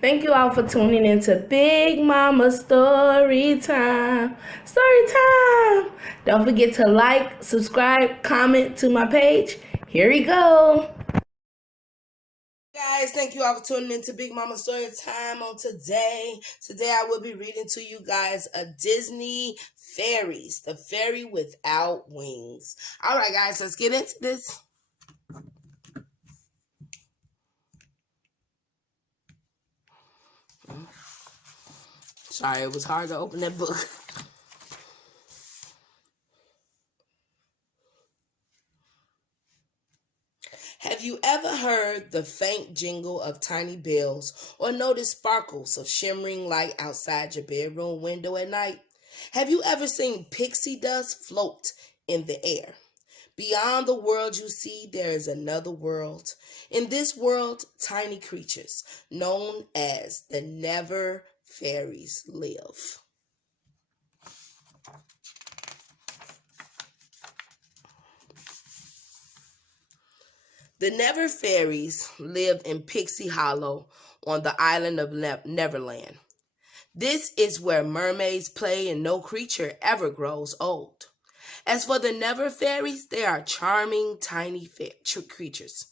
Thank you all for tuning into Big Mama Story Time. Story Time! Don't forget to like, subscribe, comment to my page. Here we go. Guys, thank you all for tuning into Big Mama Story Time on today. Today I will be reading to you guys a Disney Fairies, the fairy without wings. All right, guys, let's get into this. Sorry, it was hard to open that book. Have you ever heard the faint jingle of tiny bells or noticed sparkles of shimmering light outside your bedroom window at night? Have you ever seen pixie dust float in the air? Beyond the world you see, there is another world. In this world, tiny creatures, known as the Never Fairies, live. The Never Fairies lived in Pixie Hollow on the island of Neverland. This is where mermaids play and no creature ever grows old. As for the Never Fairies, they are charming, tiny creatures.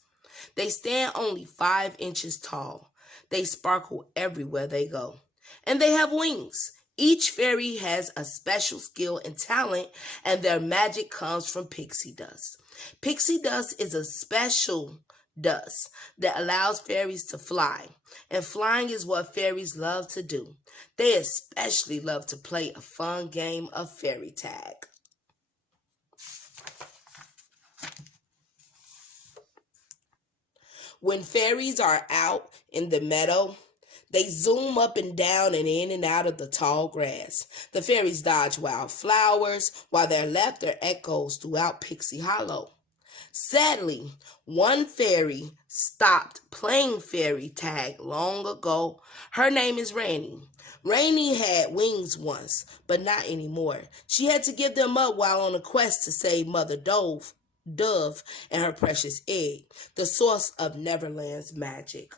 They stand only 5 inches tall. They sparkle everywhere they go. And they have wings. Each fairy has a special skill and talent, and their magic comes from pixie dust. Pixie dust is a special dust that allows fairies to fly, and flying is what fairies love to do. They especially love to play a fun game of fairy tag. When fairies are out in the meadow, they zoom up and down and in and out of the tall grass. The fairies dodge wild flowers while their laughter echoes throughout Pixie Hollow. Sadly, one fairy stopped playing fairy tag long ago. Her name is Rainy. Rainy had wings once, but not anymore. She had to give them up while on a quest to save Mother Dove and her precious egg, the source of Neverland's magic.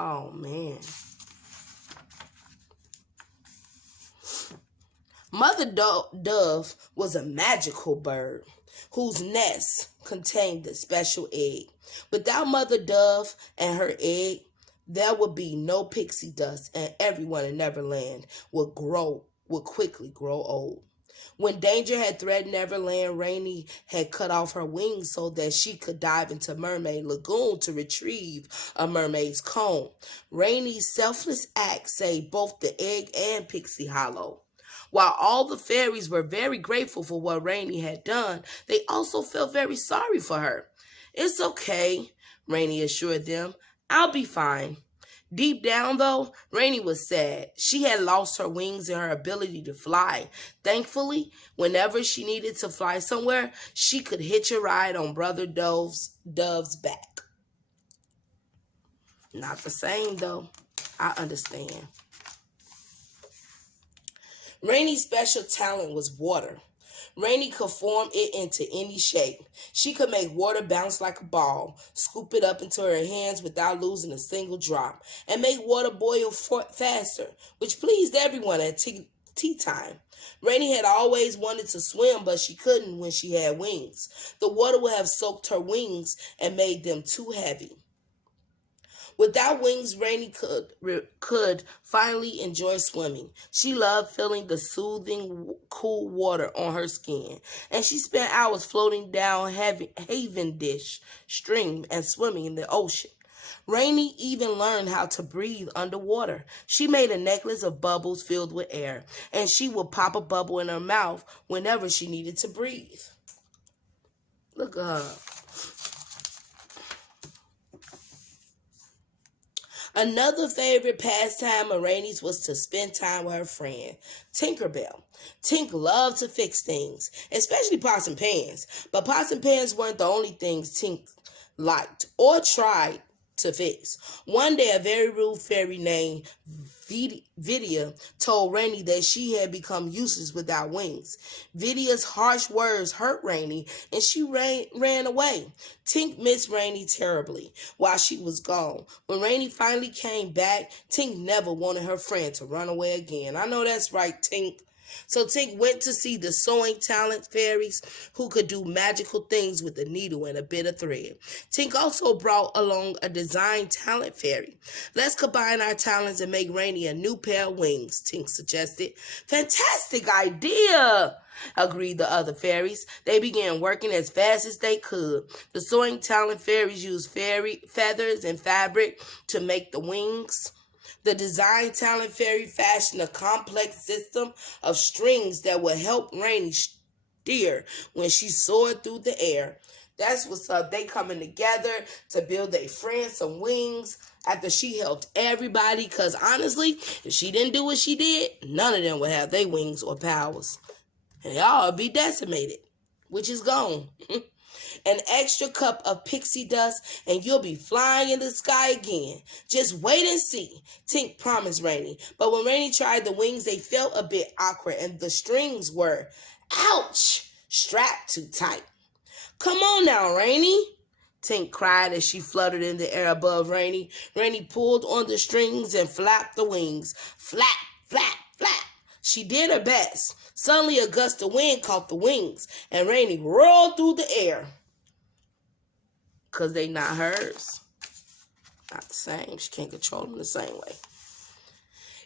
Oh man. Mother Dove was a magical bird whose nest contained the special egg. Without Mother Dove and her egg, there would be no pixie dust, and everyone in Neverland would quickly grow old. When danger had threatened Neverland, Rainy had cut off her wings so that she could dive into Mermaid Lagoon to retrieve a mermaid's comb. Rainy's selfless act saved both the egg and Pixie Hollow. While all the fairies were very grateful for what Rainy had done, they also felt very sorry for her. "It's okay," Rainy assured them. "I'll be fine." Deep down, though, Rainy was sad. She had lost her wings and her ability to fly. Thankfully, whenever she needed to fly somewhere, she could hitch a ride on Brother Dove's back. Not the same, though. I understand. Rainy's special talent was water. Rainy could form it into any shape. She could make water bounce like a ball, scoop it up into her hands without losing a single drop, and make water boil faster, which pleased everyone at tea time. Rainy had always wanted to swim, but she couldn't when she had wings. The water would have soaked her wings and made them too heavy. Without wings, Rainy could finally enjoy swimming. She loved feeling the soothing, cool water on her skin, and she spent hours floating down Havendish Stream and swimming in the ocean. Rainy even learned how to breathe underwater. She made a necklace of bubbles filled with air, and she would pop a bubble in her mouth whenever she needed to breathe. Look at her. Another favorite pastime of Rainy's was to spend time with her friend, Tinkerbell. Tink loved to fix things, especially pots and pans. But pots and pans weren't the only things Tink liked or tried to fix. One day, a very rude fairy named Vidya told Rainy that she had become useless without wings. Vidya's harsh words hurt Rainy, and she ran away. Tink missed Rainy terribly while she was gone. When Rainy finally came back, Tink never wanted her friend to run away again. I know that's right, Tink. So Tink went to see the sewing talent fairies who could do magical things with a needle and a bit of thread. Tink also brought along a design talent fairy. Let's combine our talents and make Rainy a new pair of wings, Tink suggested. Fantastic idea, agreed the other fairies. They began working as fast as they could. The sewing talent fairies used fairy feathers and fabric to make the wings. The design talent fairy fashioned a complex system of strings that would help Rainy steer when she soared through the air. That's what's up. They coming together to build their friend some wings after she helped everybody. Because honestly, if she didn't do what she did, none of them would have their wings or powers. And they all would be decimated, which is gone. An extra cup of pixie dust, and you'll be flying in the sky again. Just wait and see, Tink promised Rainy. But when Rainy tried the wings, they felt a bit awkward, and the strings were, ouch, strapped too tight. Come on now, Rainy, Tink cried as she fluttered in the air above Rainy. Rainy pulled on the strings and flapped the wings. Flap, flap, flap. She did her best. Suddenly a gust of wind caught the wings, and Rainy roared through the air. Because they not hers. Not the same. She can't control them the same way.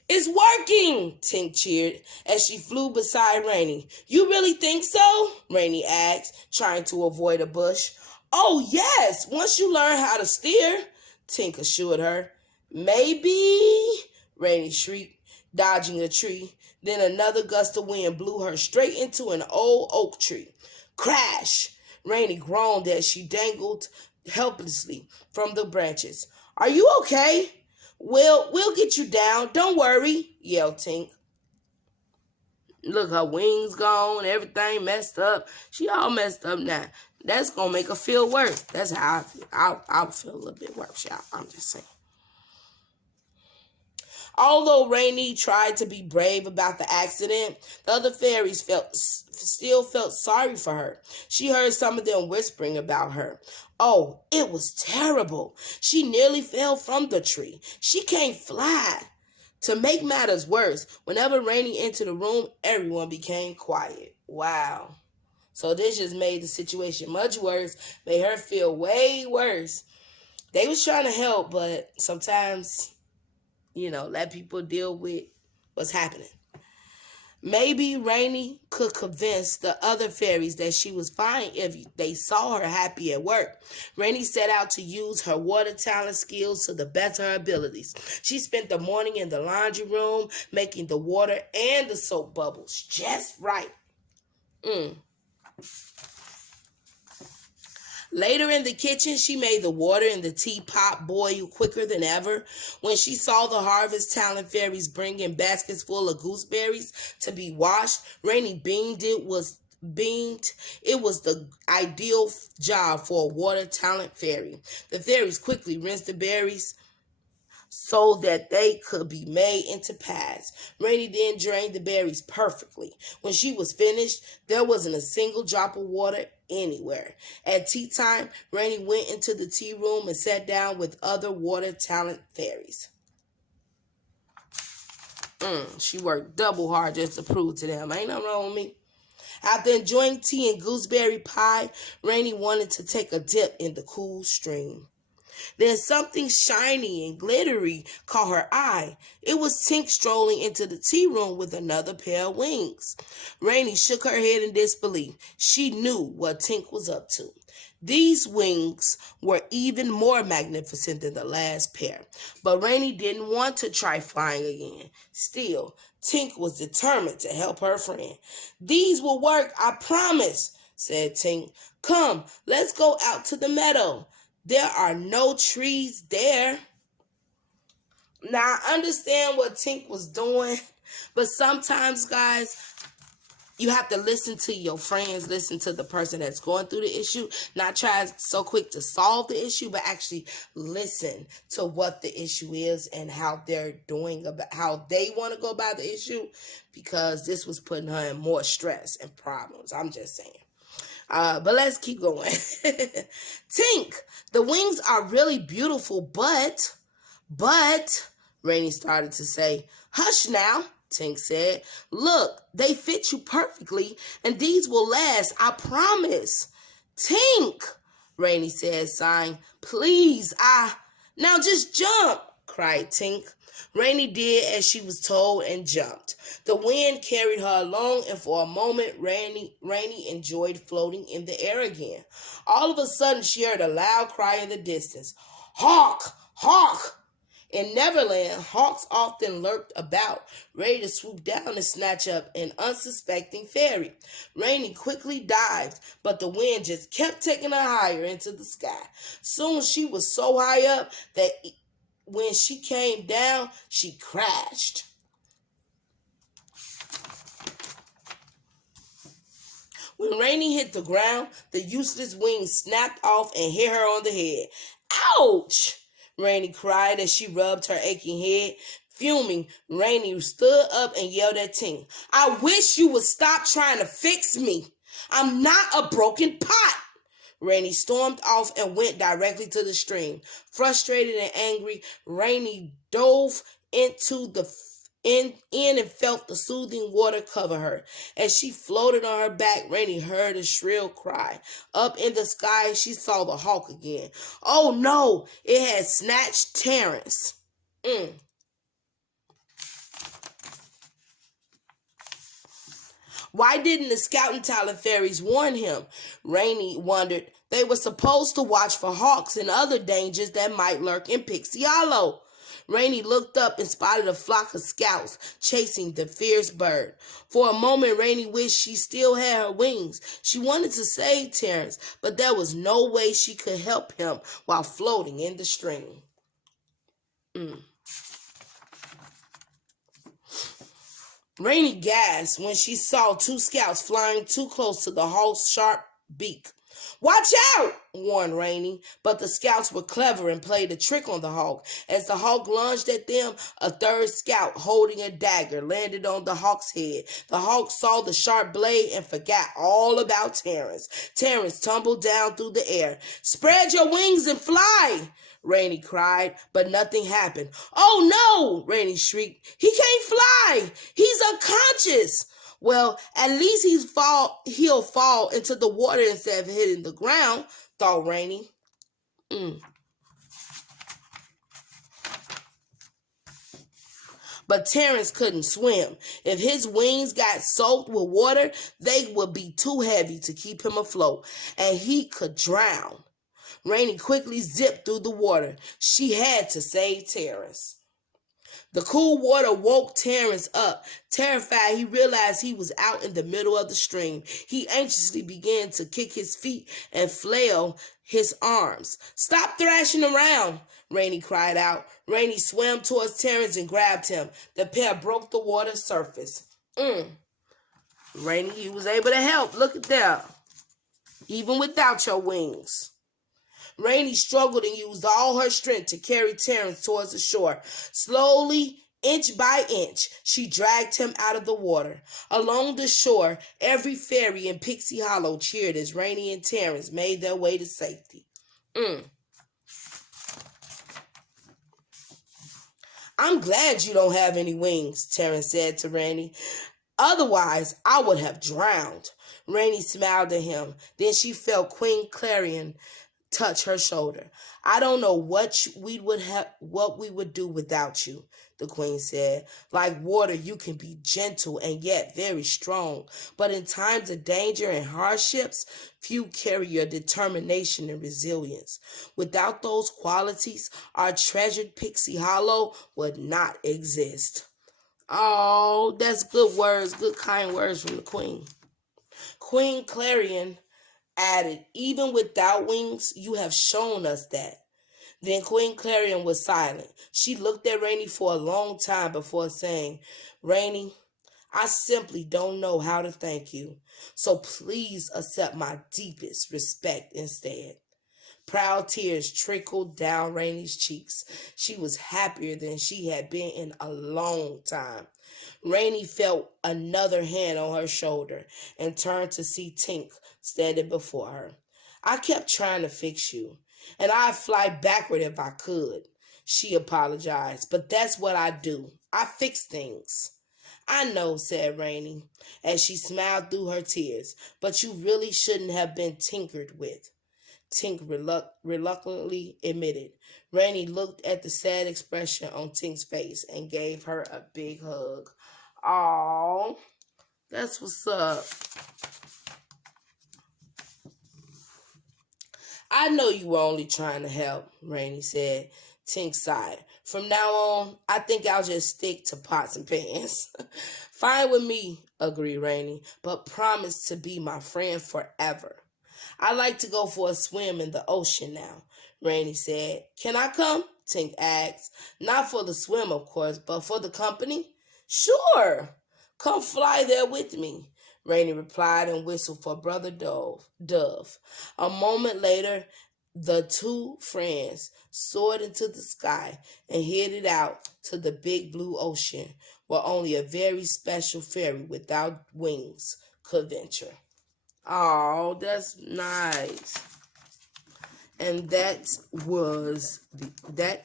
It's working, Tink cheered as she flew beside Rainy. You really think so? Rainy asked, trying to avoid a bush. Oh, yes, once you learn how to steer, Tink assured her. Maybe, Rainy shrieked, dodging a tree. Then another gust of wind blew her straight into an old oak tree. Crash! Rainy groaned as she dangled helplessly from the branches. Are you okay? We'll get you down. Don't worry, yelled Tink. Look, her wings gone, everything messed up. She all messed up now. That's going to make her feel worse. That's how I feel. I'll feel a little bit worse, y'all. I'm just saying. Although Rainy tried to be brave about the accident, the other fairies still felt sorry for her. She heard some of them whispering about her. Oh, it was terrible. She nearly fell from the tree. She can't fly. To make matters worse, whenever Rainy entered the room, everyone became quiet. Wow. So this just made the situation much worse, made her feel way worse. They was trying to help, but sometimes, let people deal with what's happening. Maybe Rainy could convince the other fairies that she was fine if they saw her happy at work. Rainy set out to use her water talent skills to the best of her abilities. She spent the morning in the laundry room making the water and the soap bubbles just right. Later in the kitchen, she made the water in the teapot boil quicker than ever. When she saw the harvest talent fairies bring in baskets full of gooseberries to be washed, Rainy beamed. It was the ideal job for a water talent fairy. The fairies quickly rinsed the berries so that they could be made into pies. Rainy then drained the berries perfectly. When she was finished, there wasn't a single drop of water anywhere. At tea time, Rainy went into the tea room and sat down with other water talent fairies. She worked double hard just to prove to them. Ain't nothing wrong with me. After enjoying tea and gooseberry pie, Rainy wanted to take a dip in the cool stream. Then something shiny and glittery caught her eye. It was Tink strolling into the tea room with another pair of wings. Rainy shook her head in disbelief. She knew what Tink was up to. These wings were even more magnificent than the last pair, but Rainy didn't want to try flying again. Still, Tink was determined to help her friend. These will work, I promise, said Tink. Come, let's go out to the meadow. There are no trees there. Now, I understand what Tink was doing, but sometimes, guys, You have to listen to your friends, listen to the person that's going through the issue, not try so quick to solve the issue, but actually listen to what the issue is and how they're doing about how they want to go about the issue, because this was putting her in more stress and problems. I'm just saying. But let's keep going. Tink, the wings are really beautiful, but, Rainy started to say. Hush now, Tink said. Look, they fit you perfectly, and these will last, I promise. Tink, Rainy said, sighing. Please, Now just jump, cried Tink. Rainy did as she was told and jumped. The wind carried her along, and for a moment Rainy enjoyed floating in the air again. All of a sudden she heard a loud cry in the distance. Hawk! Hawk! In Neverland, hawks often lurked about, ready to swoop down and snatch up an unsuspecting fairy. Rainy quickly dived, but the wind just kept taking her higher into the sky. Soon she was so high up that when she came down, she crashed. When Rainy hit the ground, the useless wings snapped off and hit her on the head. Ouch! Rainy cried as she rubbed her aching head. Fuming, Rainy stood up and yelled at Tink. I wish you would stop trying to fix me. I'm not a broken pot. Rainy stormed off and went directly to the stream. Frustrated and angry, Rainy dove into the in and felt the soothing water cover her. As she floated on her back, Rainy heard a shrill cry. Up in the sky, she saw the hawk again. Oh no, it had snatched Terrence. Why didn't the Scout and Talent Fairies warn him? Rainy wondered. They were supposed to watch for hawks and other dangers that might lurk in Pixie Hollow. Rainy looked up and spotted a flock of scouts chasing the fierce bird. For a moment, Rainy wished she still had her wings. She wanted to save Terrence, but there was no way she could help him while floating in the stream. Rainy gasped when she saw two scouts flying too close to the hawk's sharp beak. Watch out, warned Rainy, but the scouts were clever and played a trick on the hawk. As the hawk lunged at them, a third scout holding a dagger landed on the hawk's head. The hawk saw the sharp blade and forgot all about Terrence. Terrence tumbled down through the air. Spread your wings and fly, Rainy cried, but nothing happened. Oh no, Rainy shrieked. He can't fly. He's unconscious. Well, at least he'll fall into the water instead of hitting the ground, thought Rainy. But Terrence couldn't swim. If his wings got soaked with water, they would be too heavy to keep him afloat, and he could drown. Rainy quickly zipped through the water. She had to save Terrence. The cool water woke Terrence up. Terrified, he realized he was out in the middle of the stream. He anxiously began to kick his feet and flail his arms. Stop thrashing around, Rainy cried out. Rainy swam towards Terrence and grabbed him. The pair broke the water's surface. Rainy, he was able to help. Look at that. Even without your wings. Rainy struggled and used all her strength to carry Terrence towards the shore. Slowly, inch by inch, she dragged him out of the water. Along the shore, every fairy in Pixie Hollow cheered as Rainy and Terrence made their way to safety. I'm glad you don't have any wings, Terrence said to Rainy. Otherwise, I would have drowned. Rainy smiled at him. Then she felt Queen Clarion touch her shoulder. I don't know what we would do without you, the queen said. Like water, you can be gentle and yet very strong. But in times of danger and hardships, few carry your determination and resilience. Without those qualities, our treasured Pixie Hollow would not exist. Oh, that's good words, good kind words from the queen. Queen Clarion added, even without wings, you have shown us that. Then Queen Clarion was silent. She looked at Rainy for a long time before saying, Rainy, I simply don't know how to thank you. So please accept my deepest respect instead. Proud tears trickled down Rainey's cheeks. She was happier than she had been in a long time. Rainey felt another hand on her shoulder and turned to see Tink standing before her. I kept trying to fix you, and I'd fly backward if I could, she apologized. But that's what I do. I fix things. I know, said Rainey, as she smiled through her tears, but you really shouldn't have been tinkered with. Tink reluctantly admitted. Rainey looked at the sad expression on Tink's face and gave her a big hug. Aw, that's what's up. I know you were only trying to help, Rainey said. Tink sighed. From now on, I think I'll just stick to pots and pans. Fine with me, agreed Rainey, but promise to be my friend forever. I like to go for a swim in the ocean now, Rainey said. Can I come? Tink asked. Not for the swim, of course, but for the company? Sure. Come fly there with me, Rainey replied and whistled for Brother Dove. A moment later, the two friends soared into the sky and headed out to the big blue ocean where only a very special fairy without wings could venture. Oh, that's nice. And that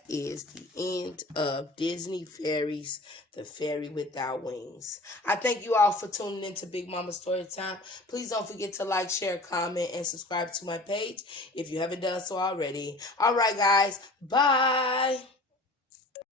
is the end of Disney Fairies, The Fairy Without Wings. I thank you all for tuning in to Big Mama Storytime. Please don't forget to like, share, comment, and subscribe to my page if you haven't done so already. All right, guys. Bye.